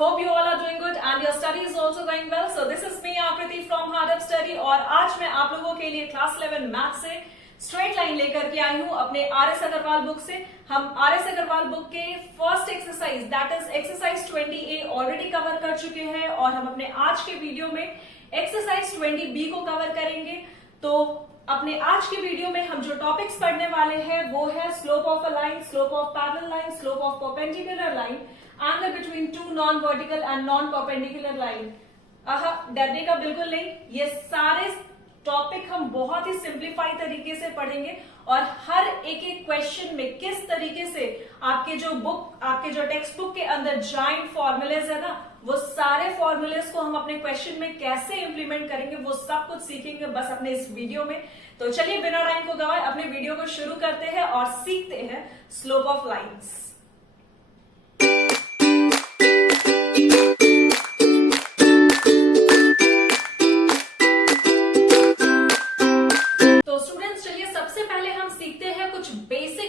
hope you all are doing good and your study is also going well. So this is me Akriti from Hard Up Study और आज मैं आप लोगों के लिए class 11 math से स्ट्रेट लाइन लेकर के आई हूँ अपने आर.एस. अग्रवाल बुक से। हम आर.एस. अग्रवाल बुक के first exercise that is exercise 20A already cover कर चुके हैं और हम अपने आज के वीडियो में एक्सरसाइज 20B को कवर करेंगे। तो अपने आज के वीडियो में हम जो टॉपिक्स पढ़ने वाले हैं वो है slope of a line, slope of parallel line, slope of perpendicular line angle between two non vertical and non perpendicular line. डरने का बिल्कुल नहीं, ये सारे टॉपिक हम बहुत ही सिंप्लीफाई तरीके से पढ़ेंगे और हर एक एक क्वेश्चन में किस तरीके से आपके जो टेक्स्ट बुक के अंदर जॉइंट फॉर्मूलेज है ना, वो सारे फॉर्मूलेज को हम अपने क्वेश्चन में कैसे इंप्लीमेंट करेंगे वो सब कुछ सीखेंगे बस अपने इस वीडियो में। तो चलिए बिना टाइम को गवाए अपने वीडियो को शुरू करते हैं और सीखते हैं slope of lines.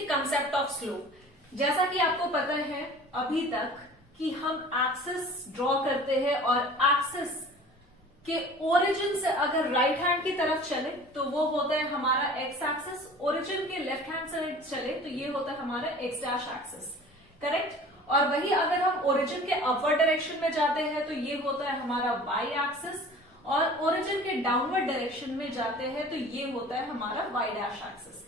Concept of slope. जैसा कि आपको पता है अभी तक कि हम एक्सिस ड्रॉ करते हैं और एक्सिस के ओरिजिन से अगर राइट हैंड की तरफ चले तो वो होता है हमारा एक्स एक्सिस, ओरिजिन के लेफ्ट हैंड से चले तो ये होता है हमारा एक्स डैश एक्सिस, करेक्ट। और वही अगर हम ओरिजिन के अपवर्ड डायरेक्शन में जाते हैं तो ये होता है हमारा वाई एक्सिस और ओरिजिन के डाउनवर्ड डायरेक्शन में जाते हैं तो ये होता है हमारा Y dash axis.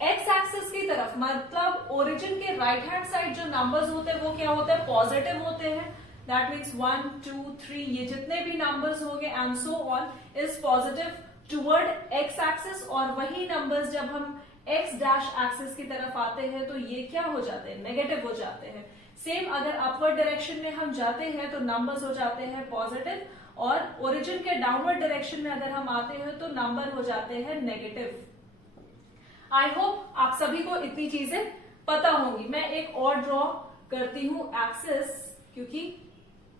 X axis की तरफ मतलब ओरिजिन के राइट हैंड साइड जो नंबर्स होते हैं वो क्या होते हैं, पॉजिटिव होते हैं। दैट मीन्स 1 2 3 ये जितने भी नंबर्स होंगे and so on is positive toward x axis. और वही नंबर्स जब हम एक्स डैश एक्सिस की तरफ आते हैं तो ये क्या हो जाते हैं, नेगेटिव हो जाते हैं। सेम अगर अपवर्ड डायरेक्शन में हम जाते हैं तो नंबर्स हो जाते हैं पॉजिटिव और ओरिजिन के डाउनवर्ड डायरेक्शन में अगर हम आते हैं तो नंबर हो जाते हैं नेगेटिव। आई होप आप सभी को इतनी चीजें पता होंगी। मैं एक और ड्रॉ करती हूं एक्सिस क्योंकि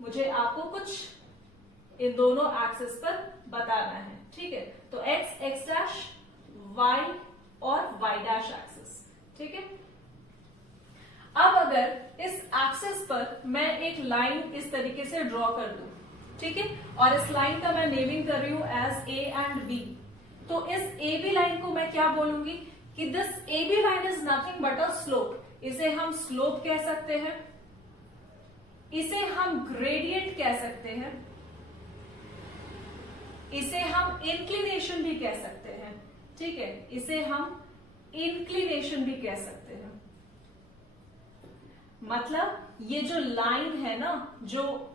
मुझे आपको कुछ इन दोनों एक्सिस पर बताना है, ठीक है। तो एक्स, एक्स डैश, वाई और वाई डैश एक्सिस, ठीक है। अब अगर इस एक्सिस पर मैं एक लाइन इस तरीके से ड्रॉ कर दूं, ठीक है, और इस लाइन का मैं नेमिंग कर रही हूं एज ए एंड बी, तो इस ए बी लाइन को मैं क्या बोलूंगी कि this A B line is nothing but a slope. इसे हम स्लोप कह सकते हैं, इसे हम ग्रेडियंट कह सकते हैं, इसे हम इंक्लिनेशन भी कह सकते हैं, ठीक है, इसे हम इंक्लिनेशन भी कह सकते हैं। मतलब ये जो लाइन है ना, जो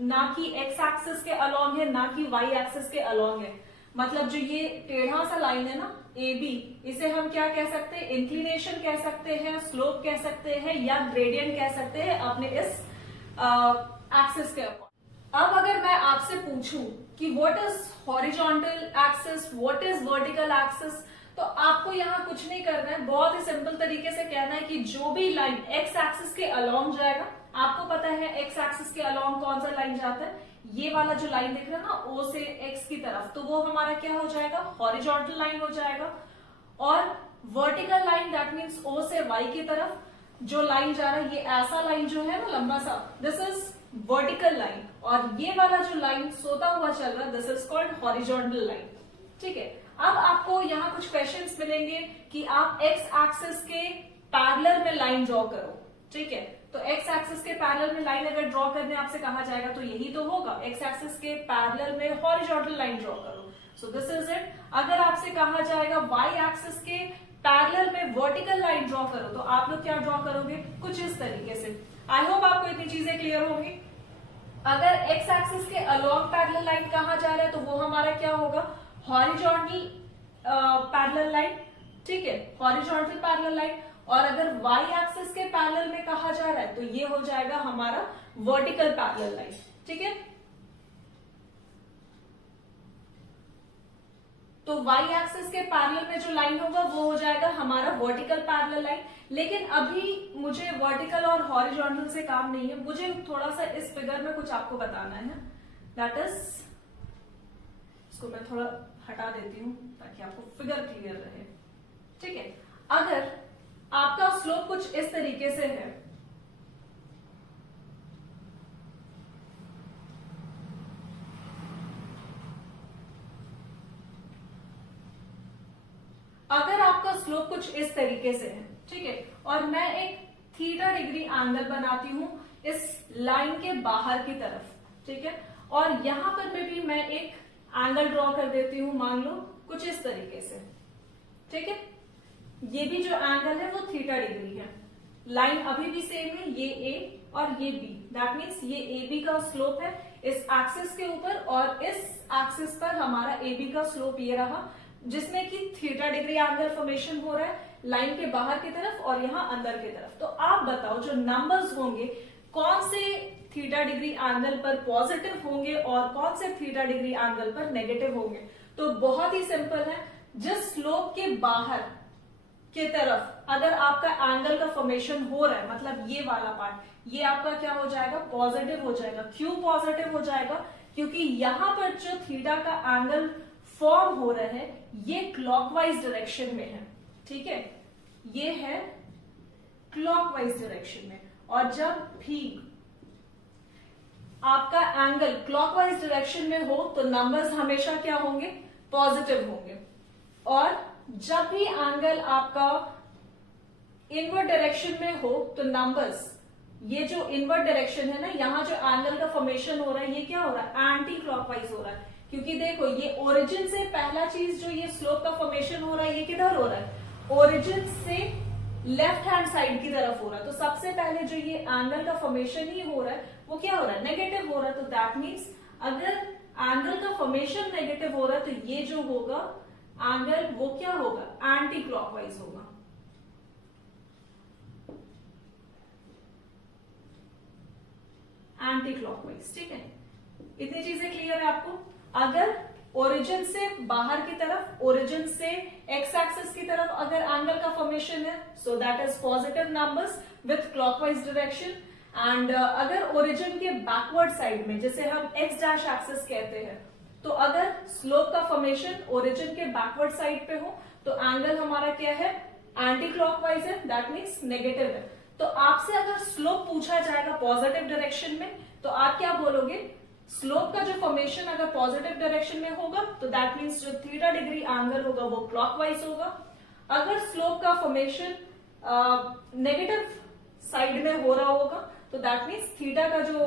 ना कि एक्स एक्सिस के अलॉन्ग है ना कि वाई एक्सिस के अलॉन्ग है, मतलब जो ये टेढ़ा सा लाइन है ना ए बी, इसे हम क्या कह सकते हैं, इंक्लिनेशन कह सकते हैं, स्लोप कह सकते हैं या ग्रेडियंट कह सकते हैं अपने इस एक्सिस के ऊपर। अब अगर मैं आपसे पूछूं कि what is horizontal axis, what is vertical axis, तो आपको यहाँ कुछ नहीं करना है, बहुत ही सिंपल तरीके से कहना है कि जो भी लाइन एक्स एक्सिस के अलॉन्ग जाएगा, आपको पता है एक्स एक्सिस के अलॉन्ग कौन सा लाइन जाता है, ये वाला जो लाइन दिख रहा है ना ओ से एक्स की तरफ, तो वो हमारा क्या हो जाएगा, हॉरिजॉन्टल लाइन हो जाएगा। और vertical line that means O से वाई की तरफ जो लाइन जा रहा है, ये ऐसा लाइन जो है ना लंबा सा, दिस इज वर्टिकल लाइन। और ये वाला जो लाइन सोता हुआ चल रहा है this is called horizontal line, ठीक है। अब आपको यहाँ कुछ क्वेश्चंस मिलेंगे कि आप एक्स एक्सिस के पैरेलल में लाइन ड्रॉ करो, ठीक है। तो एक्स एक्सिस के पैरेलल में लाइन अगर ड्रॉ करने आपसे कहा जाएगा तो यही तो होगा, एक्स एक्सिस के पैरेलल में हॉरिजॉन्टल लाइन ड्रॉ करो, सो दिस इज इट। अगर आपसे कहा जाएगा वाई एक्सिस के पैरेलल में वर्टिकल लाइन ड्रॉ करो तो आप लोग क्या ड्रॉ करोगे, कुछ इस तरीके से। आई होप आपको इतनी चीजें क्लियर होंगी। अगर एक्स एक्सिस के अलॉन्ग पैरेलल लाइन कहा जा रहा है तो वो हमारा क्या होगा, हॉरिजॉन्टल पैरेलल लाइन, ठीक है, हॉरिजॉन्टल पैरेलल लाइन। और अगर y एक्सिस के पैरेलल में कहा जा रहा है तो ये हो जाएगा हमारा वर्टिकल पैरेलल लाइन, ठीक है। तो y एक्सिस के पैरेलल में जो लाइन होगा वो हो जाएगा हमारा वर्टिकल पैरेलल लाइन। लेकिन अभी मुझे वर्टिकल और हॉरिजॉन्टल से काम नहीं है, मुझे थोड़ा सा इस फिगर में कुछ आपको बताना है, दैट इज, इसको मैं थोड़ा हटा देती हूं ताकि आपको फिगर क्लियर रहे, ठीक है। अगर आपका स्लोप कुछ इस तरीके से है, आपका स्लोप कुछ इस तरीके से है, ठीक है, और मैं एक थीटा डिग्री एंगल बनाती हूं इस लाइन के बाहर की तरफ, ठीक है, और यहां पर भी मैं एक एंगल ड्रॉ कर देती हूं, मान लो कुछ इस तरीके से, ठीक है। ये भी जो एंगल है वो थीटा डिग्री है, लाइन अभी भी सेम है, ये ए और ये बी, दैट मीन्स ये ए बी का स्लोप है इस एक्सिस के ऊपर, और इस एक्सिस पर हमारा ए बी का स्लोप ये रहा, जिसमें कि थीटा डिग्री एंगल फॉर्मेशन हो रहा है लाइन के बाहर की तरफ और यहाँ अंदर की तरफ। तो आप बताओ जो नंबर्स होंगे कौन से थीटा डिग्री एंगल पर पॉजिटिव होंगे और कौन से थीटा डिग्री एंगल पर नेगेटिव होंगे। तो बहुत ही सिंपल है, जिस स्लोप के बाहर की तरफ अगर आपका एंगल का फॉर्मेशन हो रहा है, मतलब ये वाला पार्ट, ये आपका क्या हो जाएगा, पॉजिटिव हो जाएगा। क्यों पॉजिटिव हो जाएगा, क्योंकि यहां पर जो थीटा का एंगल फॉर्म हो रहा है ये क्लॉकवाइज डायरेक्शन में है, ठीक है, ये है क्लॉकवाइज डायरेक्शन में, और जब भी आपका एंगल क्लॉकवाइज डायरेक्शन में हो तो नंबर्स हमेशा क्या होंगे, पॉजिटिव होंगे, और जब भी एंगल आपका इनवर्ट डायरेक्शन में हो तो नंबर्स, ये जो इनवर्ट डायरेक्शन है ना, यहां जो एंगल का फॉर्मेशन हो रहा है ये क्या हो रहा है, एंटी क्लॉकवाइज हो रहा है, क्योंकि देखो ये ओरिजिन से पहला चीज जो ये स्लोप का फॉर्मेशन हो रहा है ये किधर हो रहा है, ओरिजिन से लेफ्ट हैंड साइड की तरफ हो रहा है। तो सबसे पहले जो ये एंगल का फॉर्मेशन ही हो रहा है वो क्या हो रहा है, नेगेटिव हो रहा है। तो दैट मीन्स अगर एंगल का फॉर्मेशन नेगेटिव हो रहा है तो ये जो होगा एंगल वो क्या होगा, एंटी क्लॉकवाइज होगा। एंटी क्लॉकवाइज, ठीक है, इतनी चीजें क्लियर है आपको। अगर ओरिजिन से बाहर की तरफ, ओरिजिन से एक्स एक्सिस की तरफ अगर एंगल का फॉर्मेशन है, so that is positive numbers with clockwise direction. And अगर ओरिजिन के बैकवर्ड साइड में, जैसे हम एक्स डैश एक्सिस कहते हैं, तो अगर स्लोप का फॉर्मेशन ओरिजिन के बैकवर्ड साइड पे हो तो एंगल हमारा क्या है, एंटी क्लॉकवाइज है, दैट मीन्स नेगेटिव है। तो आपसे अगर स्लोप पूछा जाएगा पॉजिटिव डायरेक्शन में तो आप क्या बोलोगे, स्लोप का जो फॉर्मेशन अगर पॉजिटिव डायरेक्शन में होगा तो दैट मीन्स जो थीटा डिग्री एंगल होगा वो क्लॉकवाइज होगा। अगर स्लोप का फॉर्मेशन नेगेटिव साइड में हो रहा होगा तो दैट मीन्स थीटा का जो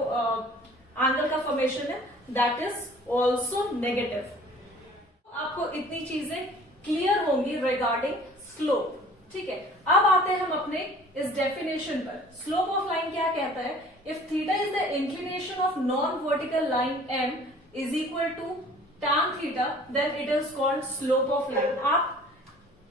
एंगल का फॉर्मेशन है दैट इज ऑल्सो नेगेटिव। आपको इतनी चीजें क्लियर होंगी रिगार्डिंग स्लोप, ठीक है। अब आते हैं हम अपने इस डेफिनेशन पर। स्लोप ऑफ लाइन क्या कहता है, if theta is the inclination of non vertical line M is equal to tan theta then it is called slope of line. आप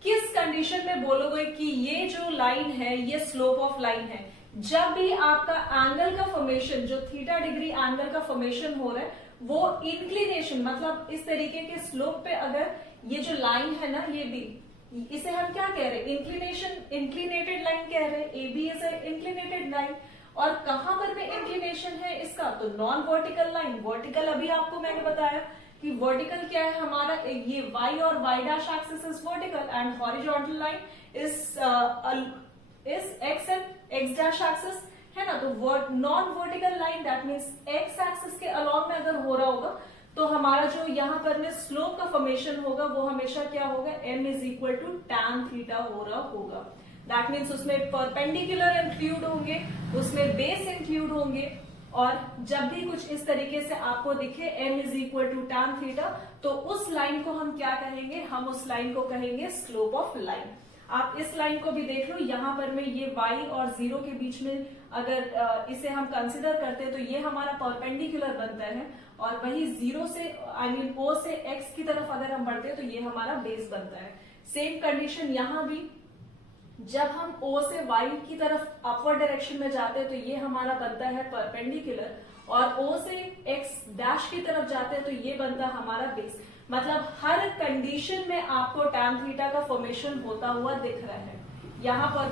किस कंडीशन में बोलोगे कि ये जो लाइन है ये स्लोप ऑफ लाइन है, जब भी आपका एंगल का फॉर्मेशन, जो थीटा डिग्री एंगल का फॉर्मेशन हो रहा है वो इंक्लिनेशन, मतलब इस तरीके के स्लोप पे अगर ये जो लाइन है ना, ये भी, इसे हम क्या कह रहे हैं, इंक्लिनेशन, इंक्लिनेटेड लाइन कह रहे हैं। A B is a inclined line, और कहां पर में इंक्लिनेशन है इसका, तो नॉन वर्टिकल लाइन। वर्टिकल अभी आपको मैंने बताया कि वर्टिकल क्या है हमारा, ये y और y dash axis is vertical and horizontal line is x and x dash axis है ना। तो non vertical line that means x axis के अलॉन्ग में अगर हो रहा होगा तो हमारा जो यहाँ पर में स्लोप का फॉर्मेशन होगा वो हमेशा क्या होगा, m is equal to tan theta हो रहा होगा। दैट मीन्स उसमें परपेंडिकुलर इंक्लूड होंगे, उसमें बेस इंक्लूड होंगे, और जब भी कुछ इस तरीके से आपको दिखे m is equal to tan theta तो उस लाइन को हम क्या कहेंगे, हम उस लाइन को कहेंगे स्लोप ऑफ लाइन। आप इस लाइन को भी देख लो, यहाँ पर में ये y और 0 के बीच में अगर इसे हम कंसिडर करते हैं तो ये हमारा परपेंडिकुलर बनता है, और वही 0 से आई मीन o से x की तरफ अगर हम बढ़ते हैं तो ये हमारा बेस बनता है। सेम कंडीशन यहाँ भी, जब हम o से y की तरफ अपवर्ड डायरेक्शन में जाते हैं तो ये हमारा बनता है परपेंडिकुलर, और o से x डैश की तरफ जाते हैं तो ये बनता है हमारा बेस। मतलब हर कंडीशन में आपको tan थीटा का फॉर्मेशन होता हुआ दिख रहा है। यहाँ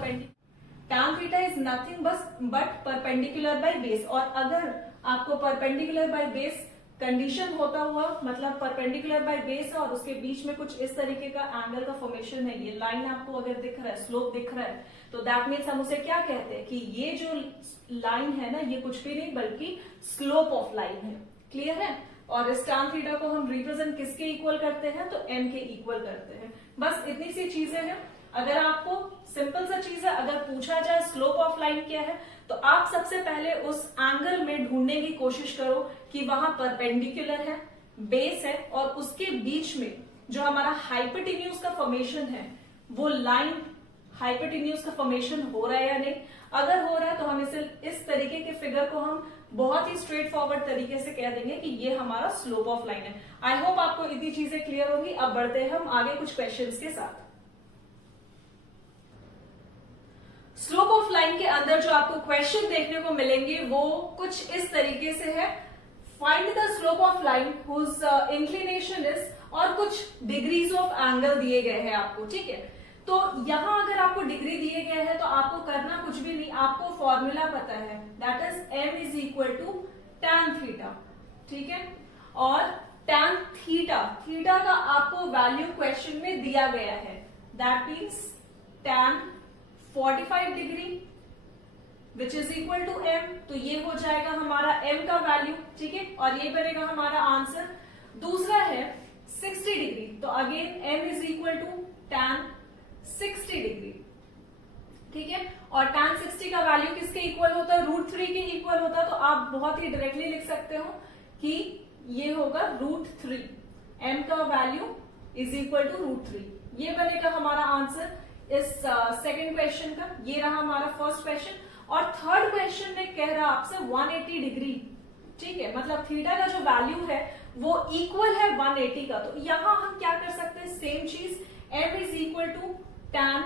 tan theta is nothing but perpendicular by base, और अगर आपको परपेंडिकुलर बाय बेस कंडीशन होता हुआ, मतलब परपेंडिकुलर बाय बेस है और उसके बीच में कुछ इस तरीके का एंगल का फॉर्मेशन है, ये लाइन आपको अगर दिख रहा है, स्लोप दिख रहा है, तो दैट मीन्स हम उसे क्या कहते हैं कि ये जो लाइन है ना ये कुछ भी नहीं बल्कि स्लोप ऑफ लाइन है। क्लियर है। और इस tan थीटा को हम रिप्रेजेंट किसके इक्वल करते हैं, तो m के इक्वल करते हैं। बस इतनी सी चीजें हैं। अगर आपको सिंपल सा चीज है, अगर पूछा जाए स्लोप ऑफ लाइन क्या है, तो आप सबसे पहले उस एंगल में ढूंढने की कोशिश करो कि वहां परपेंडिकुलर है, बेस है, और उसके बीच में जो हमारा हाइपोटेन्यूज का फॉर्मेशन है, वो लाइन हाइपोटेन्यूज का फॉर्मेशन हो रहा है या नहीं। अगर हो रहा है तो हम इसे इस तरीके के फिगर को हम बहुत ही स्ट्रेट फॉरवर्ड तरीके से कह देंगे कि ये हमारा स्लोप ऑफ लाइन है। आई होप आपको इतनी चीजें क्लियर होगी। अब बढ़ते हैं हम आगे कुछ क्वेश्चंस के साथ। स्लोप ऑफ लाइन के अंदर जो आपको क्वेश्चन देखने को मिलेंगे वो कुछ इस तरीके से है, find the slope of line whose inclination is, और कुछ डिग्रीज ऑफ एंगल दिए गए हैं आपको, ठीक है। तो यहां अगर आपको डिग्री दिए गए हैं तो आपको करना कुछ भी नहीं, आपको फॉर्मूला पता है, that is m is equal to tan theta, ठीक है। और tan थीटा का आपको वैल्यू क्वेश्चन में दिया गया है, that means tan 45 degree which is equal to m, तो ये हो जाएगा हमारा m का वैल्यू, ठीक है, और ये बनेगा हमारा आंसर। दूसरा है 60 डिग्री, तो again m is equal to tan 60 degree, ठीक है। और tan 60 का वैल्यू किसके इक्वल होता है, √3 के इक्वल होता है, तो आप बहुत ही डायरेक्टली लिख सकते हो कि ये होगा √3, m का वैल्यू इज इक्वल टू √3, ये बनेगा हमारा आंसर इस सेकंड क्वेश्चन का। ये रहा हमारा फर्स्ट क्वेश्चन। और थर्ड क्वेश्चन में कह रहा आपसे 180 डिग्री, ठीक है, मतलब थीटा का जो वैल्यू है वो इक्वल है 180 का। तो यहां हम क्या कर सकते हैं, सेम चीज, m is equal to tan,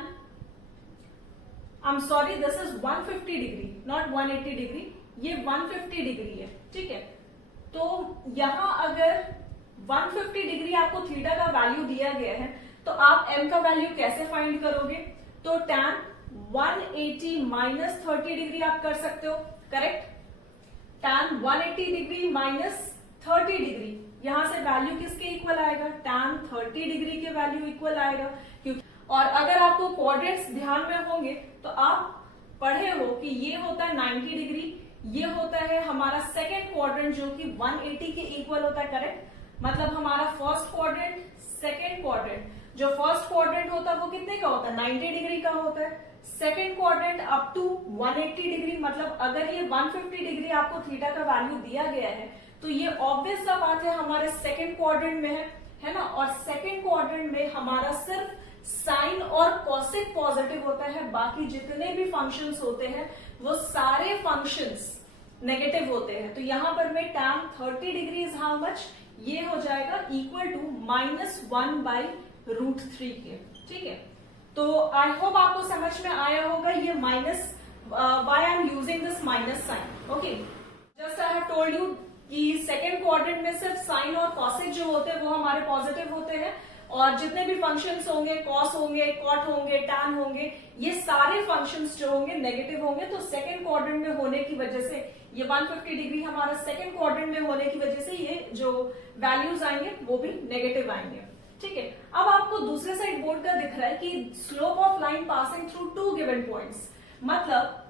this is 150 degree, not 180 degree, ये 150 डिग्री है, ठीक है। तो यहां अगर 150 डिग्री आपको थीटा का वैल्यू दिया गया है तो आप m का वैल्यू कैसे फाइंड करोगे, तो tan 180 माइनस 30 डिग्री आप कर सकते हो, correct. tan 180 degree minus 30 degree, यहां से वैल्यू किसके इक्वल आएगा, tan 30 डिग्री के वैल्यू इक्वल आएगा, क्योंकि और अगर आपको क्वाड्रेंट्स ध्यान में होंगे तो आप पढ़े हो कि ये होता है 90 डिग्री, ये होता है हमारा सेकेंड क्वाड्रेंट जो कि 180 के इक्वल होता है, करेक्ट। मतलब हमारा फर्स्ट क्वाड्रेंट, सेकेंड क्वाड्रेंट, जो फर्स्ट क्वाड्रेंट होता है वो कितने का होता है, 90 डिग्री का होता है। Second quadrant up to 180 degree, मतलब अगर ये 150 डिग्री आपको थीटा का वैल्यू दिया गया है तो ये ऑब्वियस सा बात है हमारे सेकेंड क्वाड्रेंट में है ना। और सेकेंड क्वाड्रेंट में हमारा सिर्फ साइन और कॉसेक पॉजिटिव होता है, बाकी जितने भी फंक्शंस होते हैं वो सारे फंक्शंस नेगेटिव होते हैं। तो यहां पर में tan 30 degree is how much, ये हो जाएगा इक्वल टू -1/√3 के, ठीक है। तो आई होप आपको समझ में आया होगा ये minus, why I am using this minus sine, okay. Just I have told you कि सेकेंड क्वाड्रेंट में सिर्फ साइन और कॉसेक जो होते हैं वो हमारे पॉजिटिव होते हैं, और जितने भी फंक्शंस होंगे, कॉस होंगे, कॉट होंगे, टैन होंगे, ये सारे फंक्शंस जो होंगे नेगेटिव होंगे। तो सेकंड क्वाड्रेंट में होने की वजह से ये 150 डिग्री हमारा सेकंड क्वाड्रेंट में होने की वजह से ये जो वैल्यूज आएंगे वो भी नेगेटिव आएंगे, ठीक है। अब आपको दूसरे साइड बोर्ड का दिख रहा है कि slope of line passing through 2 given points, मतलब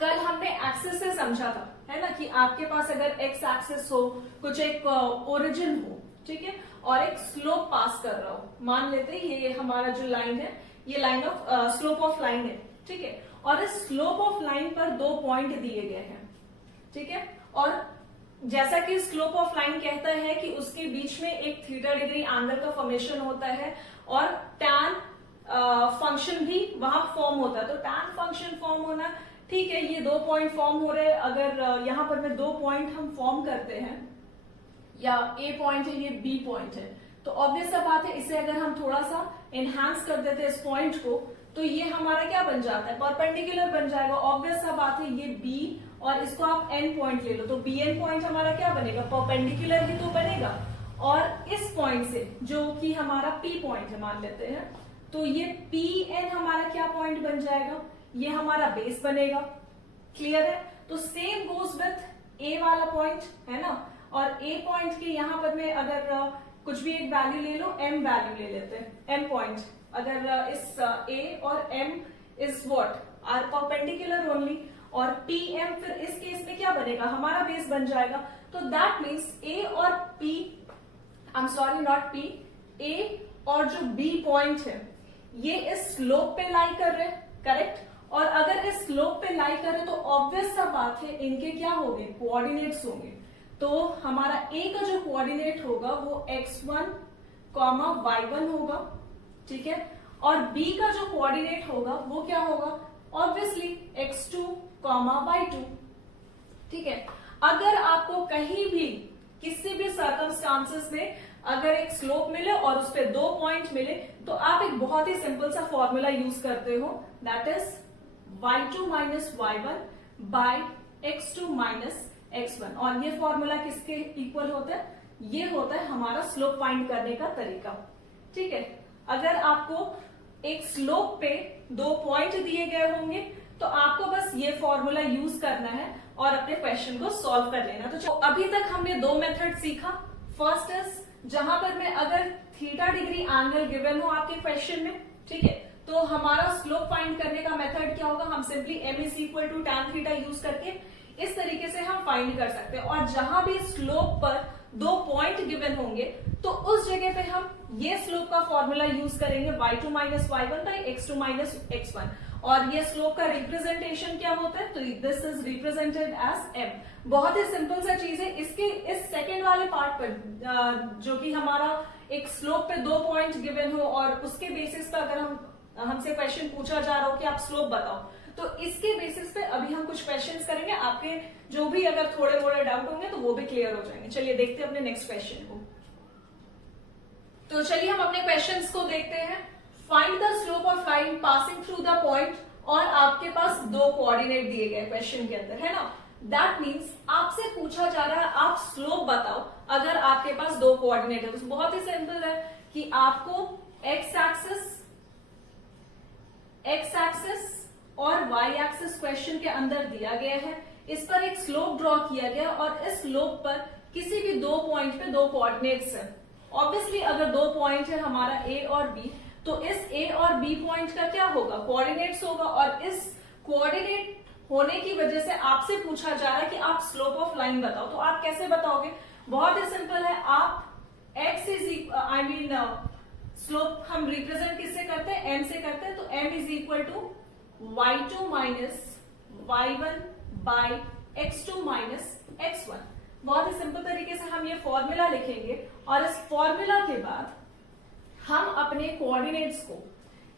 कल हमने एक्सिस से समझा था, है ना, कि आपके पास अगर एक्स एक्सिस हो, कुछ एक ओरिजिन हो, ठीक है, और एक स्लोप पास कर रहा हो, मान लेते हैं ये हमारा जो लाइन है ये line of slope of line है, ठीक है। और इस स्लोप ऑफ लाइन पर 2 पॉइंट दिए गए हैं, ठीक है। और जैसा कि स्लोप ऑफ लाइन कहता है कि उसके बीच में एक थीटा डिग्री एंगल का फॉर्मेशन होता है और टैन फंक्शन भी वहां फॉर्म होता है। तो टैन फंक्शन फॉर्म होना, ठीक है, ये 2 पॉइंट फॉर्म हो रहे हैं। अगर यहां पर में 2 पॉइंट हम फॉर्म करते हैं, या ए पॉइंट है, ये बी पॉइंट है, तो ऑब्वियस सा बात है इसे अगर हम थोड़ा सा एनहांस कर देते हैं इस पॉइंट को, तो ये हमारा क्या बन जाता है, परपेंडिकुलर बन जाएगा। ऑब्वियस सा बात है ये बी और इसको आप एन पॉइंट ले लो, तो बी एन पॉइंट हमारा क्या बनेगा, परपेंडिकुलर ही तो बनेगा। और इस पॉइंट से जो कि हमारा पी पॉइंट है मान लेते हैं, तो ये पी एन हमारा क्या पॉइंट बन जाएगा, ये हमारा बेस बनेगा। क्लियर है। तो सेम गोज विथ ए वाला पॉइंट, है ना। और ए पॉइंट के यहां पर में अगर कुछ भी एक वैल्यू ले लो, एम वैल्यू ले लेते हैं, एम पॉइंट। अगर इस ए और M is what are perpendicular only, और पी एम फिर इस केस में क्या बनेगा, हमारा बेस बन जाएगा। तो दैट मीन्स ए और P, I am sorry not P, A और जो बी पॉइंट है, ये इस स्लोप पे लाई कर रहे हैं, करेक्ट। और अगर इस स्लोप पे लाई कर रहे तो ऑब्वियस सा बात है इनके क्या होंगे, कोऑर्डिनेट्स होंगे। तो हमारा ए का जो कोऑर्डिनेट होगा वो x1, y1 होगा, ठीक है। और बी का जो कोऑर्डिनेट होगा वो क्या होगा, ऑब्वियसली x2, y2, ठीक है। अगर आपको कहीं भी किसी भी सर्कमस्टांसेस में अगर एक स्लोप मिले और उस पर 2 पॉइंट मिले तो आप एक बहुत ही सिंपल सा फॉर्मूला यूज करते हो, that is y2 minus y1 by x2 minus x1। और ये फॉर्मूला किसके इक्वल होता है, ये होता है हमारा स्लोप फाइंड करने का तरीका, ठीक है। अगर आपको एक स्लोप पे 2 पॉइंट दिए गए होंगे तो आपको बस ये फॉर्मूला यूज करना है और अपने क्वेश्चन को सॉल्व कर लेना। तो अभी तक हमने 2 मेथड सीखा। फर्स्ट इज जहां पर मैं अगर थीटा डिग्री एंगल गिवन हो आपके क्वेश्चन में, ठीक है, तो हमारा स्लोप फाइंड करने का मेथड क्या होगा, हम simply m is equal to tan theta use करके इस तरीके से हम फाइंड कर सकते हैं। और जहां भी स्लोप पर 2 पॉइंट गिवन होंगे तो उस जगह पे हम ये स्लोप का फॉर्मूला यूज करेंगे y2 minus y1 by x2 minus x1। और ये स्लोप का रिप्रेजेंटेशन क्या होता है, तो this is represented as m। बहुत ही सिंपल सा चीज है। इसके इस सेकेंड वाले पार्ट पर जो कि हमारा एक स्लोप पे 2 पॉइंट गिवन हो और उसके बेसिस पर अगर हमसे क्वेश्चन पूछा जा रहा हो कि आप स्लोप बताओ, तो इसके बेसिस पे अभी हम कुछ क्वेश्चंस करेंगे। आपके जो भी अगर थोड़े मोड़े डाउट होंगे तो वो भी क्लियर हो जाएंगे। चलिए देखते हैं अपने नेक्स्ट क्वेश्चन को। तो चलिए हम अपने क्वेश्चंस को देखते हैं। Find the slope of line passing through the point, और आपके पास 2 कोऑर्डिनेट दिए गए क्वेश्चन के अंदर, है ना। दैट मीन्स आपसे पूछा जा रहा है आप स्लोप बताओ अगर आपके पास 2 कोऑर्डिनेट है। तो बहुत ही सिंपल है कि आपको एक्स एक्सिस और वाई एक्सिस क्वेश्चन के अंदर दिया गया है। इस पर एक स्लोप ड्रॉ किया गया और इस स्लोप पर किसी भी 2 पॉइंट पे 2 कोऑर्डिनेट्स है। ऑब्वियसली अगर 2 पॉइंट है हमारा ए और बी, तो इस ए और बी पॉइंट का क्या होगा, कोऑर्डिनेट्स होगा। और इस कोऑर्डिनेट होने की वजह से आपसे पूछा जा रहा है कि आप स्लोप ऑफ लाइन बताओ। तो आप कैसे बताओगे, बहुत ही सिंपल है। आप एक्स इज स्लोप हम रिप्रेजेंट किससे करते हैं, एम से करते हैं। तो M is equal to y2 minus y1 by x2 minus x1। बहुत ही सिंपल तरीके से हम ये फॉर्मूला लिखेंगे और इस फॉर्मूला के बाद हम अपने कोऑर्डिनेट्स को,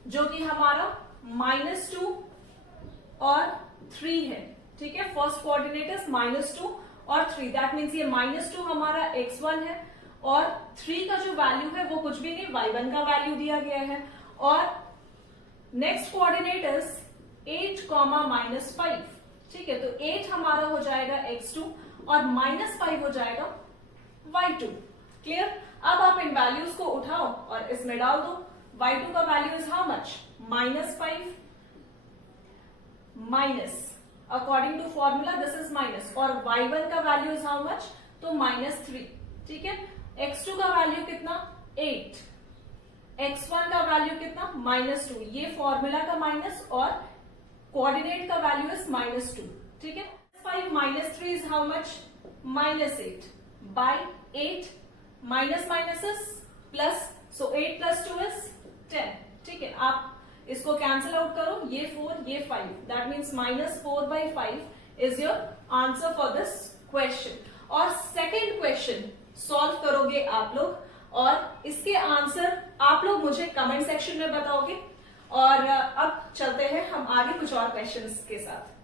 जो कि हमारा -2 और 3 है, ठीक है। फर्स्ट कोऑर्डिनेट इज -2 और 3, दैट मीन्स ये -2 हमारा x1 है और 3 का जो वैल्यू है वो कुछ भी नहीं, y1 का वैल्यू दिया गया है। और नेक्स्ट कोऑर्डिनेट इज 8, -5, ठीक है। तो 8 हमारा हो जाएगा x2 और -5 हो जाएगा y2। क्लियर। अब आप इन वैल्यूज को उठाओ और इसमें डाल दो। y2 का value is how much, -5 minus, according to formula this is minus, और y1 का वैल्यू इज हाउ मच, तो -3, ठीक है। x2 का वैल्यू कितना, 8, x1 का वैल्यू कितना, -2, ये फॉर्मूला का माइनस और कोऑर्डिनेट का वैल्यू इज -2, ठीक है। 5 - 3 is how much, -8 by 8, minus minus plus, so 8 + 2 is 10, ठीक है। आप इसको कैंसिल आउट करो, ये 4 ये 5, that means -4/5 is your answer for this question. और सेकेंड क्वेश्चन सॉल्व करोगे आप लोग और इसके आंसर आप लोग मुझे कमेंट सेक्शन में बताओगे। और अब चलते हैं हम आगे कुछ और क्वेश्चंस के साथ।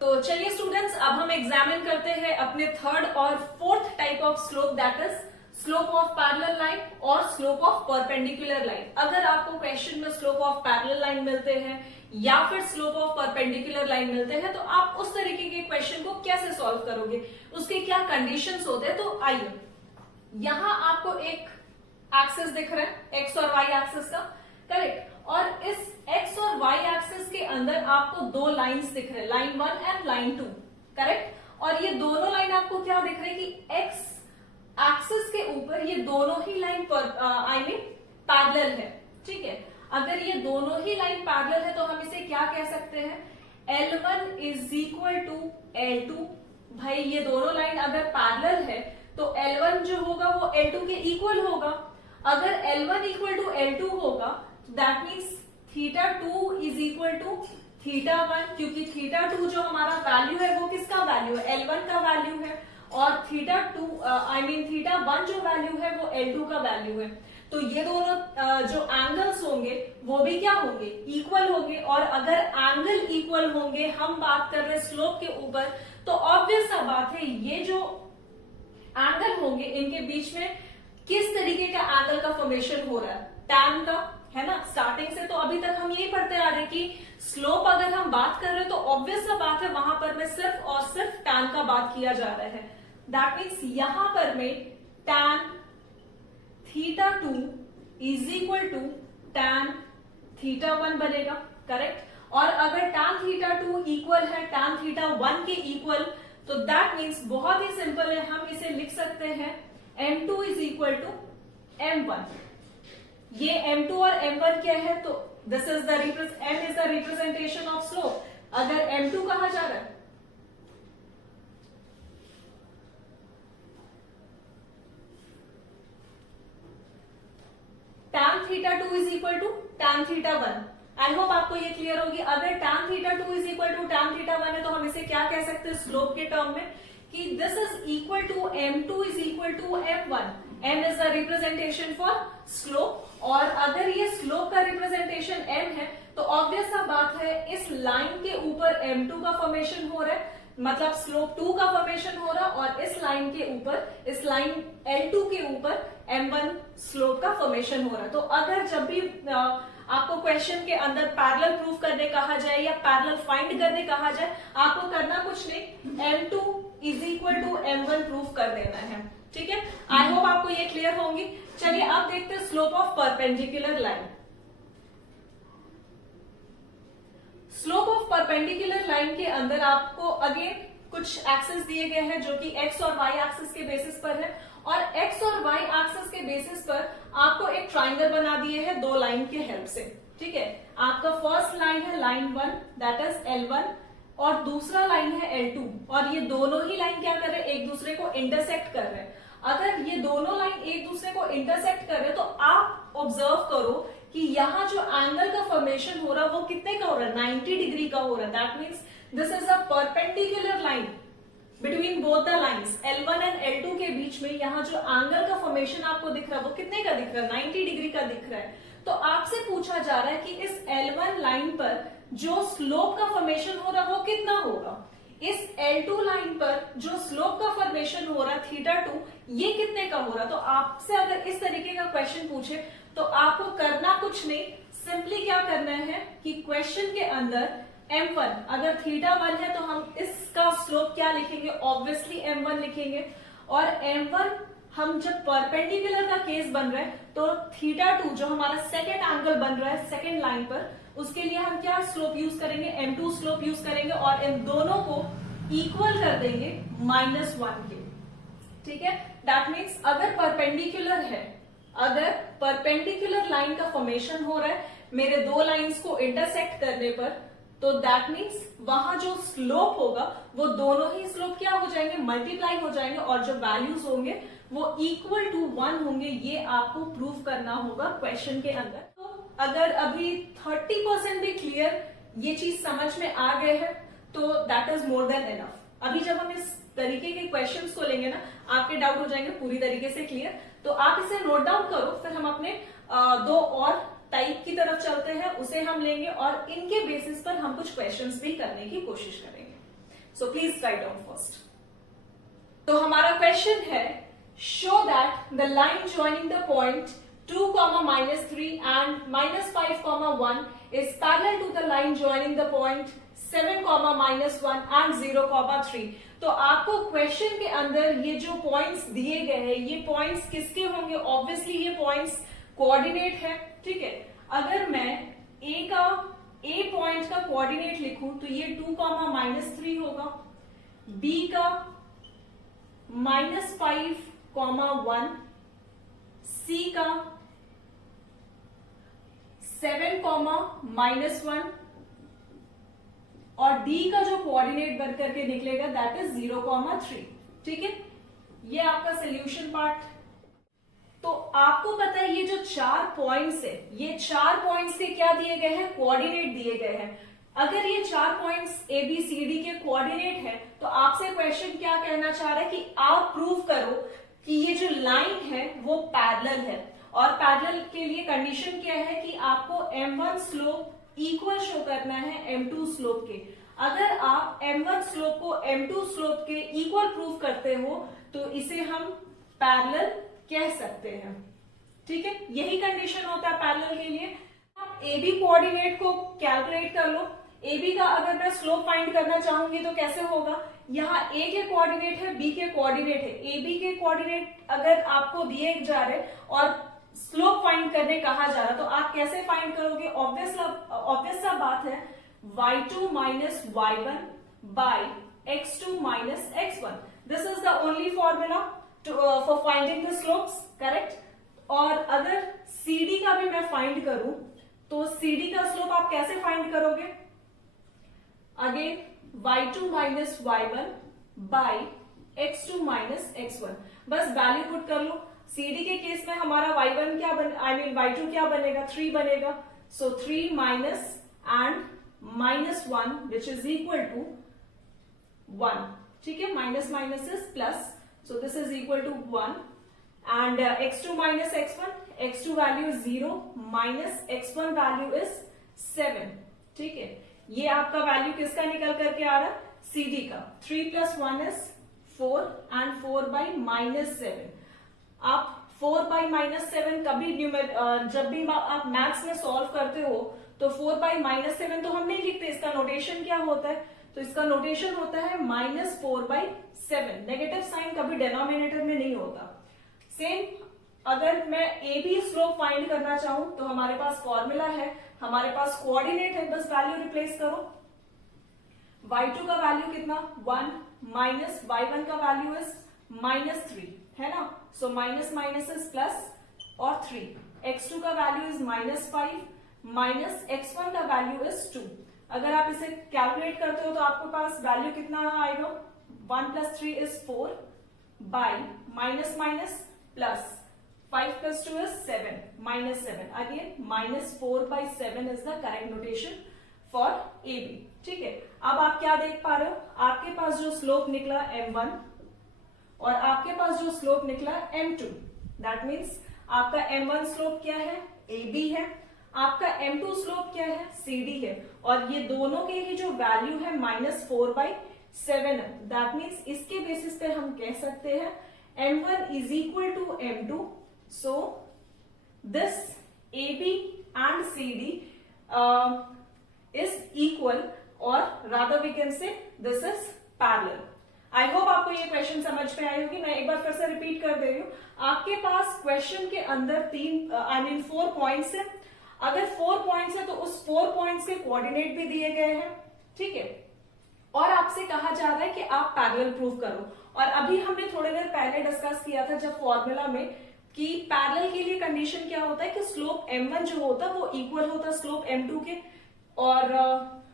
तो चलिए स्टूडेंट्स, अब हम एग्जामिन करते हैं अपने 3rd और 4th type of slope, that is slope of parallel line और स्लोप ऑफ परपेंडिकुलर लाइन। अगर आपको क्वेश्चन में स्लोप ऑफ पैरेलल लाइन मिलते हैं या फिर स्लोप ऑफ परपेंडिकुलर लाइन मिलते हैं तो आप उस तरीके के क्वेश्चन को कैसे सॉल्व करोगे, उसके क्या कंडीशंस होते हैं। तो आइए, यहां आपको एक एक्सिस दिख रहा है, एक्स और वाई एक्सिस का, करेक्ट। और इस एक्स और वाई एक्सिस के अंदर आपको 2 लाइंस दिख रहे हैं, लाइन 1 एंड लाइन 2, करेक्ट। और ये दोनों लाइन आपको क्या दिख रहे हैं कि एक्स एक्सिस के ऊपर ये दोनों ही लाइन पर पैरेलल है, ठीक है। अगर ये दोनों ही लाइन पैरेलल है तो हम इसे क्या कह सकते हैं, L1 is equal to L2। भाई ये दोनों लाइन अगर पैरेलल है तो L1 जो होगा वो L2 के इक्वल होगा। अगर L1 इक्वल टू L2 होगा that means theta 2 is equal to theta 1, क्योंकि थीटा 2 जो हमारा वैल्यू है वो किसका वैल्यू है, L1 का वैल्यू है, और थीटा 1 जो वैल्यू है वो L2 का वैल्यू है। तो ये दोनों जो एंगल्स होंगे वो भी क्या होंगे, इक्वल होंगे। और अगर एंगल इक्वल होंगे, हम बात कर रहे हैं स्लोप के ऊपर, तो ऑब्वियस सा बात है ये जो एंगल होंगे इनके बीच में किस तरीके का एंगल का फॉर्मेशन हो रहा है, टैन का, है ना। स्टार्टिंग से तो अभी तक हम यही पढ़ते आ रहे हैं कि स्लोप अगर हम बात कर रहे हैं तो ऑब्वियस सा बात है वहां पर में सिर्फ और सिर्फ टैन का बात किया जा रहा है। दैट मीन्स यहां पर में tan theta 2 is equal to tan theta 1 बनेगा, करेक्ट। और अगर टैन थीटा 2 इक्वल है टैन थीटा 1 के इक्वल, तो दैट मीन्स बहुत ही सिंपल है, हम इसे लिख सकते हैं M2 is equal to M1। ये M2 और M1 क्या है, तो this is the M is the representation of slope. अगर M2 कहा जा रहा है, tan theta 2 is equal to tan theta 1। I hope आपको ये क्लियर होगी। अगर tan theta 2 is equal to tan theta 1 है तो हम इसे क्या कह सकते हैं स्लोप के टर्म में, कि this is equal to M2 is equal to M1। M is the representation for slope, और अगर ये स्लोप का रिप्रेजेंटेशन M है तो ऑब्वियस सा बात है इस लाइन के ऊपर M2 का फॉर्मेशन हो रहा है, मतलब स्लोप 2 का फॉर्मेशन हो रहा, और इस लाइन के ऊपर, इस लाइन L2 के ऊपर M1 स्लोप का फॉर्मेशन हो रहा है। तो अगर जब भी आपको क्वेश्चन के अंदर पैरेलल प्रूफ करने कहा जाए या पैरेलल फाइंड करने कहा जाए, आपको करना कुछ नहीं, M2 is equal to M1 proof कर देना है, ठीक है। आई होप आपको ये क्लियर होंगी। चलिए अब देखते हैं slope of perpendicular line. Slope of perpendicular line के अंदर आपको अगेन कुछ एक्सेस दिए गए हैं जो कि एक्स और वाई एक्सेस के बेसिस पर है, और एक्स और वाई एक्सेस के बेसिस पर आपको एक ट्राइंगल बना दिए हैं दो लाइन के हेल्प से, ठीक है। आपका फर्स्ट लाइन है लाइन 1 दैट इज L1, और दूसरा लाइन है L2, और ये दोनों ही लाइन क्या कर रहे हैं, एक दूसरे को इंटरसेक्ट कर रहे हैं। अगर ये दोनों लाइन एक दूसरे को इंटरसेक्ट कर रहे हैं तो आप ऑब्जर्व करो कि यहाँ जो एंगल का फॉर्मेशन हो रहा है वो कितने का हो रहा है, 90 डिग्री का हो रहा है। That means this is a perpendicular line between both the lines L1 and L2 के बीच में यहाँ जो एंगल का फॉर्मेशन आपको दिख रहा है वो कितने का दिख रहा है, 90 डिग्री का दिख रहा है। तो आपसे पूछा जा रहा है कि इस L1 लाइन पर जो स्लोप का फॉर्मेशन हो रहा है वो कितना होगा, इस L2 लाइन पर जो स्लोप का फॉर्मेशन हो रहा है थीटा 2 ये कितने का हो रहा है। तो आपसे अगर इस तरीके का क्वेश्चन पूछे तो आपको करना कुछ नहीं, सिंपली क्या करना है कि क्वेश्चन के अंदर M1 अगर थीटा 1 है तो हम इसका स्लोप क्या लिखेंगे, ऑब्वियसली M1 लिखेंगे। और M1 हम जब परपेंडिकुलर का केस बन रहा है तो थीटा 2 जो हमारा सेकेंड एंगल बन रहा है सेकेंड लाइन पर, उसके लिए हम क्या स्लोप यूज करेंगे, M2 स्लोप यूज करेंगे, और इन दोनों को इक्वल कर देंगे -1 के, ठीक है। दैट मीन्स अगर परपेंडिकुलर है, अगर परपेंडिकुलर लाइन का फॉर्मेशन हो रहा है मेरे दो लाइंस को इंटरसेक्ट करने पर, तो दैट मीन्स वहां जो स्लोप होगा वो दोनों ही स्लोप क्या हो जाएंगे, मल्टीप्लाई हो जाएंगे, और जो वैल्यूज होंगे वो इक्वल टू 1 होंगे। ये आपको प्रूफ करना होगा क्वेश्चन के अंदर। तो अगर अभी 30% भी क्लियर ये चीज समझ में आ गए है तो that is more than enough. अभी जब हम इस तरीके के क्वेश्चंस को लेंगे ना, आपके डाउट हो जाएंगे पूरी तरीके से क्लियर। तो आप इसे नोट डाउन करो, फिर हम अपने दो और टाइप की तरफ चलते हैं, उसे हम लेंगे और इनके बेसिस पर हम कुछ क्वेश्चंस भी करने की कोशिश करेंगे। So please write down first. तो हमारा क्वेश्चन है, show that the line joining the point 2, -3 and -5, 1 is parallel to the line joining the point 7, -1 and 0, 3। तो आपको क्वेश्चन के अंदर ये जो पॉइंट्स दिए गए हैं ये पॉइंट्स किसके होंगे, ऑब्वियसली ये पॉइंट्स कोऑर्डिनेट है, ठीक है। अगर मैं ए पॉइंट का कोऑर्डिनेट लिखूं तो ये 2, -3 होगा, बी का -5, 1, सी का 7, -1, और डी का जो कोऑर्डिनेट बन करके निकलेगा दैट इज 0, 3, ठीक है। ये आपका सोल्यूशन पार्ट। तो आपको पता है ये जो 4 पॉइंट्स है, ये 4 पॉइंट्स के क्या दिए गए हैं, कोऑर्डिनेट दिए गए हैं। अगर ये 4 points A B C D के कोऑर्डिनेट है तो आपसे क्वेश्चन क्या कहना चाह रहा है कि आप प्रूव करो कि ये जो लाइन है वो पैरेलल है। और पैरेलल के लिए कंडीशन क्या है कि आपको M1 स्लोप इक्वल शो करना है M2 स्लोप के। अगर आप M1 स्लोप को M2 स्लोप के इक्वल प्रूव करते हो तो इसे हम पैरेलल कह सकते हैं। ठीक है, यही कंडीशन होता है पैरेलल के लिए। आप ए बी कोऑर्डिनेट को कैलकुलेट कर लो। ए बी का अगर मैं स्लोप फाइंड करना चाहूंगी तो कैसे होगा, यहाँ ए के कोऑर्डिनेट है, बी के कोऑर्डिनेट है। ए बी के कोऑर्डिनेट अगर आपको दिए जा रहे और स्लोप फाइंड करने कहा जा रहा तो आप कैसे फाइंड करोगे, ऑब्वियस सा बात है, y2 minus y1 by x2 minus x1। This is the only formula for finding the slopes, correct. और अगर CD का भी मैं फाइंड करूं तो CD का स्लोप आप कैसे फाइंड करोगे, again y2 minus y1 by x2 minus x1। बस वैल्यू पुट कर लो। CD के केस में हमारा y1 क्या y2 क्या बनेगा, 3 बनेगा। So 3 minus and minus 1 which is equal to 1। ठीक है, minus minus is plus, so this is equal to 1 and x2 minus x1, x2 value is 0 minus x1 value is 7। ठीक है, ये आपका वैल्यू किसका निकल करके आ रहा है, CD का। 3 plus 1 is 4 and 4 by minus 7। आप 4 by minus 7 कभी जब भी आप मैथ्स में सॉल्व करते हो तो 4 by minus 7 तो हम नहीं लिखते, इसका नोटेशन क्या होता है, तो इसका नोटेशन होता है -4/7। नेगेटिव साइन कभी डिनोमिनेटर में नहीं होता। सेम अगर मैं ए बी स्लोप फाइंड करना चाहूं तो हमारे पास फॉर्मूला है, हमारे पास कोऑर्डिनेट है, बस वैल्यू रिप्लेस करो। y2 का वैल्यू कितना 1 माइनस y1 का वैल्यू इज -3 है ना, so minus minus is plus और 3। x2 का वैल्यू इज -5 माइनस x1 का वैल्यू इज 2। अगर आप इसे कैलकुलेट करते हो तो आपके पास वैल्यू कितना आएगा, 1 plus 3 is 4 by minus minus plus 5 plus 2 is 7 minus 7। Again -4/7 is the correct notation for AB। ठीक है, अब आप क्या देख पा रहे हो, आपके पास जो स्लोप निकला M1 और आपके पास जो स्लोप निकला M2, दैट मीन्स आपका M1 स्लोप क्या है, AB है, आपका M2 स्लोप क्या है, CD है, और ये दोनों के ही जो वैल्यू है -4/7 है। दैट मीन्स इसके बेसिस पे हम कह सकते हैं M1 is equal to M2। So this AB and CD is equal, और rather we can say this is parallel. I hope आपको ये क्वेश्चन समझ में आई होगी। मैं एक बार फिर से रिपीट कर दे रही हूं, आपके पास क्वेश्चन के अंदर 4 पॉइंट्स है। अगर 4 पॉइंट्स है तो उस 4 पॉइंट्स के कोऑर्डिनेट भी दिए गए हैं। ठीक है, और आपसे कहा जा रहा है कि आप पैरेलल प्रूव करो। और अभी हमने थोड़ी देर पहले डिस्कस किया था जब फॉर्मूला में कि पैरेलल के लिए कंडीशन क्या होता है कि स्लोप M1 जो होता है वो इक्वल होता है स्लोप M2 के, और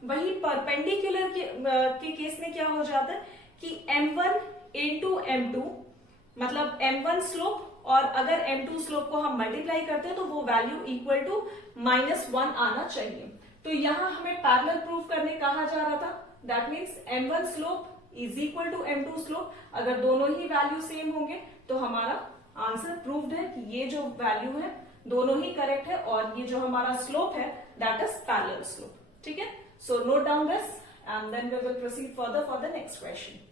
वही परपेंडिकुलर के केस में क्या हो जाता है कि M1 into M2 मतलब M1 स्लोप, और अगर M2 स्लोप को हम मल्टीप्लाई करते हैं तो वो वैल्यू इक्वल टू -1 आना चाहिए। तो यहां हमें पैरेलल प्रूव करने कहा जा रहा था। That means M1 slope is equal to M2 slope. अगर दोनों ही वैल्यू सेम होंगे तो हमारा आंसर प्रूव्ड है कि ये जो वैल्यू है दोनों ही करेक्ट है, और ये जो हमारा स्लोप है दैट इज पैरेलल स्लोप। ठीक है, so note down this and then we will proceed further for the next question.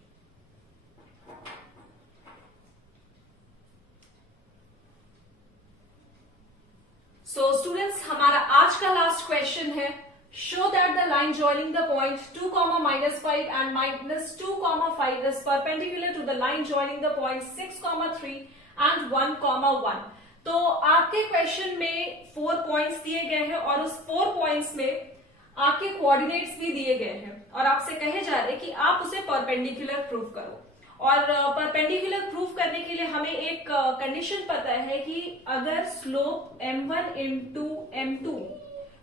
So students, हमारा आज का लास्ट क्वेश्चन है, show that the line joining the point 2, -5 and -2, 5 is perpendicular to the line joining the point 6, 3 and 1, 1। तो आपके question में 4 points दिए गए हैं और उस 4 पॉइंट्स में आपके कोऑर्डिनेट्स भी दिए गए हैं, और आपसे कहे जा रहे हैं कि आप उसे परपेंडिकुलर प्रूव करो। और परपेंडिकुलर प्रूव करने के लिए हमें एक कंडीशन पता है कि अगर स्लोप M1 into M2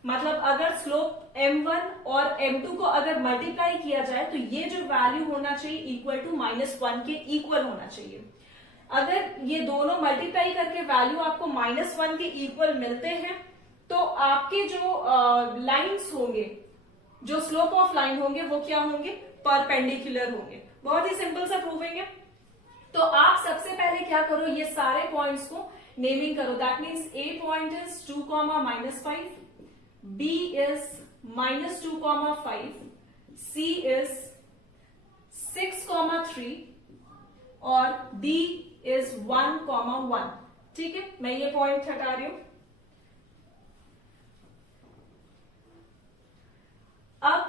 मतलब अगर स्लोप M1 और M2 को अगर मल्टीप्लाई किया जाए तो ये जो वैल्यू होना चाहिए इक्वल टू -1 के इक्वल होना चाहिए। अगर ये दोनों मल्टीप्लाई करके वैल्यू आपको -1 के इक्वल मिलते हैं तो आपके जो लाइंस होंगे, जो स्लोप ऑफ लाइन होंगे वो क्या होंगे, परपेंडिकुलर होंगे। बहुत ही सिंपल सा प्रूवेंगे। तो आप सबसे पहले क्या करो, ये सारे पॉइंट्स को नेमिंग करो। That means A point is 2, -5, B is -2, 5, C is 6, 3 और डी इज 1, 1। ठीक है, मैं ये पॉइंट हटा रही हूं। अब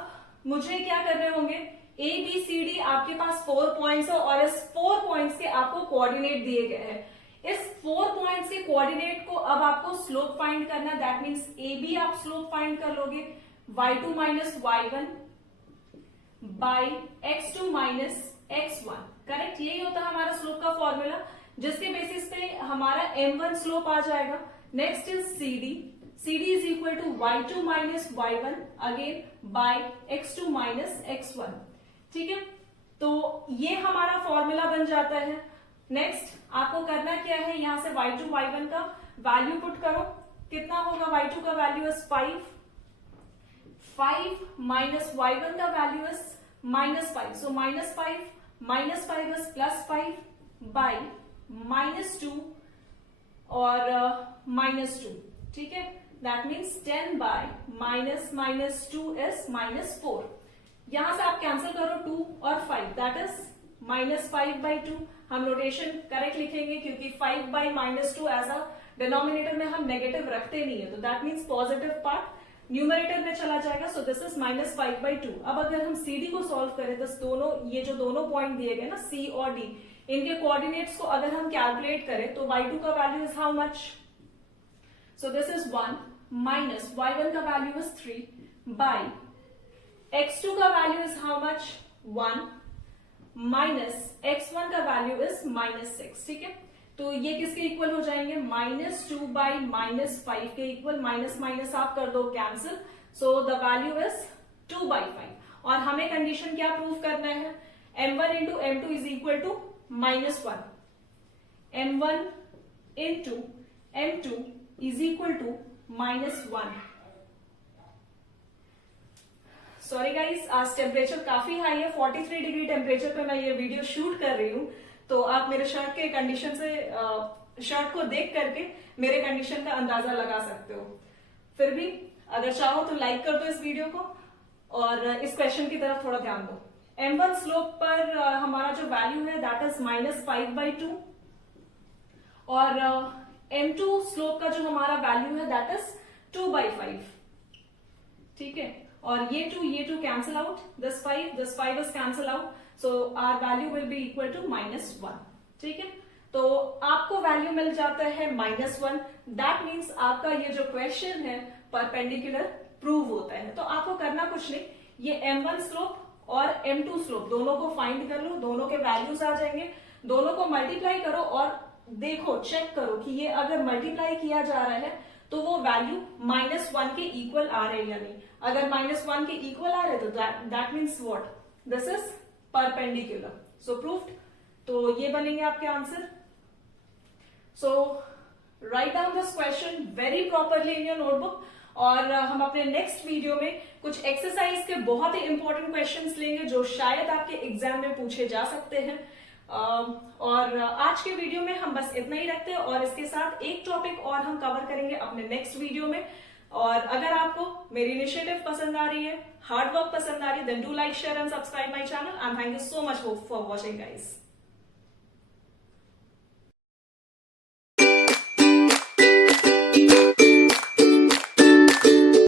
मुझे क्या करने होंगे, ए बी सी डी आपके पास 4 पॉइंट्स है और इस 4 पॉइंट्स के आपको कोऑर्डिनेट दिए गए हैं। इस 4 पॉइंट्स के कोऑर्डिनेट को अब आपको स्लोप फाइंड करना है। दैट मीन्स ए बी आप स्लोप फाइंड कर लोगे y2 - y1 by x2 - x1। Correct, यही होता है हमारा स्लोप का फॉर्मूला, जिसके बेसिस पे हमारा m1 स्लोप आ जाएगा। Next is CD is equal to y2 - y1 again by x2 - x1। ठीक है, तो ये हमारा फॉर्मूला बन जाता है। नेक्स्ट आपको करना क्या है, यहां से y2 y1 का वैल्यू पुट करो। कितना होगा, y2 का वैल्यू इज 5 माइनस y1 का value is -5। So -5 is +5 by -2 और -2। ठीक है, दैट मीन्स 10 बाय -2 इज -4। यहां से आप कैंसिल करो 2 और 5, दैट इज -5/2। हम नोटेशन करेक्ट लिखेंगे क्योंकि 5/-2 एज अ डिनोमिनेटर में हम नेगेटिव रखते नहीं है, तो that means positive part numerator में चला जाएगा। So this is -5/2। अब अगर हम CD को सॉल्व करें तो ये जो दोनों पॉइंट दिए गए ना C और D, इनके कोऑर्डिनेट्स को अगर हम कैलकुलेट करें तो y2 का value is how much, so this is 1 minus y1 का वैल्यू इज 3 बाई x2 का value is how much 1 minus x1 का वैल्यू इज -6। ठीक है, तो ये किसके इक्वल हो जाएंगे, -2 बाई -5 के इक्वल। माइनस माइनस आप कर दो cancel, so the value is 2/5। और हमें कंडीशन क्या प्रूव करना है, m1 into m2 is equal to -1, m1 into m2 is equal to -1। Sorry guys, आज टेम्परेचर काफी हाई है, 43 डिग्री टेम्परेचर पे मैं ये वीडियो शूट कर रही हूँ। तो आप मेरे शर्ट के कंडीशन से शर्ट को देख करके मेरे कंडीशन का अंदाजा लगा सकते हो। फिर भी अगर चाहो तो लाइक कर दो इस वीडियो को और इस क्वेश्चन की तरफ थोड़ा ध्यान दो। m1 स्लोप पर हमारा जो वैल्यू है दैट इज -5/2 और m2 स्लोप का जो हमारा वैल्यू है दैट इज 2/5। ठीक है, और ये 2 cancel out, this 5 is cancel out, so our value will be equal to -1। ठीक है, तो आपको वैल्यू मिल जाता है -1। दैट मीन्स आपका ये जो क्वेश्चन है परपेंडिकुलर प्रूव होता है। तो आपको करना कुछ नहीं, ये m1 स्लोप और m2 स्लोप दोनों को फाइंड कर लो, दोनों के वैल्यूज आ जाएंगे, दोनों को मल्टीप्लाई करो और देखो, चेक करो कि ये अगर मल्टीप्लाई किया जा रहा है तो वो वैल्यू -1 के इक्वल आ रहे हैं या नहीं। अगर -1 के इक्वल आ रहे तो that means what, this is perpendicular, so proved. तो ये बनेंगे आपके answer. So write down this question very properly in your notebook और हम अपने नेक्स्ट वीडियो में कुछ एक्सरसाइज के बहुत ही इंपॉर्टेंट क्वेश्चंस लेंगे जो शायद आपके एग्जाम में पूछे जा सकते हैं। और आज के वीडियो में हम बस इतना ही रखते हैं और इसके साथ एक टॉपिक और हम कवर करेंगे अपने नेक्स्ट वीडियो में। और अगर आपको मेरी इनिशिएटिव पसंद आ रही है, हार्ड वर्क पसंद आ रही है, then do like, share and subscribe my channel and thank you so much for watching guys.